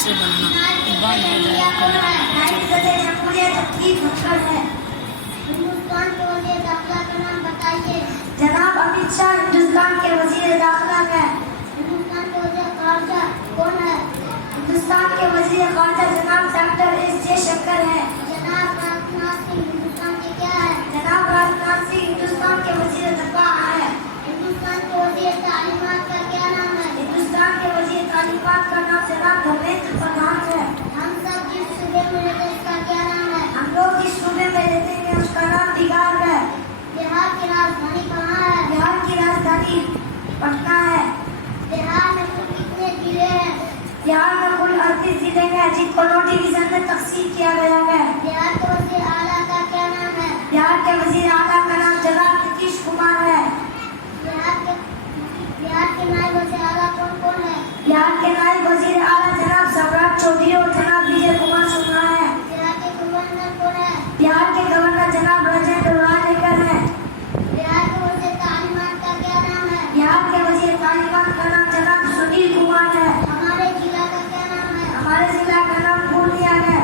से बनाना बंद हो जाएगा। हिंदुस्तान के वजीर दाखिला का नाम बताइए। जनाब अमित शाह हिंदुस्तान के वजीर दाखिला है। हिंदुस्तान के वजीर खारजा कौन है? हिंदुस्तान के वजीर खारजा जनाब डॉक्टर एस जयशंकर है। जनाब राजनाथ सिंह हिंदुस्तान के क्या है? जनाब राजनाथ सिंह हिंदुस्तान के वजीर दफा है। हिंदुस्तान के वजीर तालीमात का क्या नाम है? हिंदुस्तान के वजीर तालीमात का नाम जनाब धर्मेंद्र प्रधान है। हम सब जिस सूबे में रहते हैं उसका क्या नाम है? हम लोग जिस सूबे में रहते हैं उसका नाम बिहार है। बिहार की राजधानी कहाँ है? बिहार की राजधानी पटना है। बिहार में कुल कितने जिले हैं? बिहार में कुल 38 जिले हैं जिनको 9 डिवीजन में तकसीम किया गया है। बिहार के वजीर आला का क्या नाम है? बिहार के वजीर आला का नाम जनाब नीतीश कुमार है। बिहार के नायब वजीर आला कौन कौन है? बिहार के नायब वजीर आला जनाब सम्राट चौधरी और जनाब विजय कुमार सिन्हा है। बिहार के गवर्नर कौन है? बिहार के गवर्नर जनाब राजेंद्र राणेकर है। बिहार के वजीर तालीमात का क्या नाम है? बिहार के वजीर तालीमात का नाम जनाब सुनील कुमार है। हमारे जिला का क्या नाम है? हमारे जिला का नाम पूर्णिया है।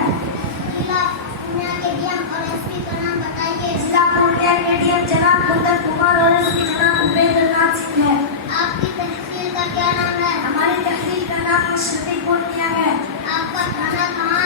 जिला पूर्णिया के डीएम और एसपी का नाम बताइए। जिला पूर्णिया के डीएम जनाब कुंदन कुमार और एसपी जनाब उपेंद्र नाथ सिंह है। आपकी तहसील का क्या नाम है? हमारी तहसील का नाम श्रुति पूर्णिया है। आपका थाना कहाँ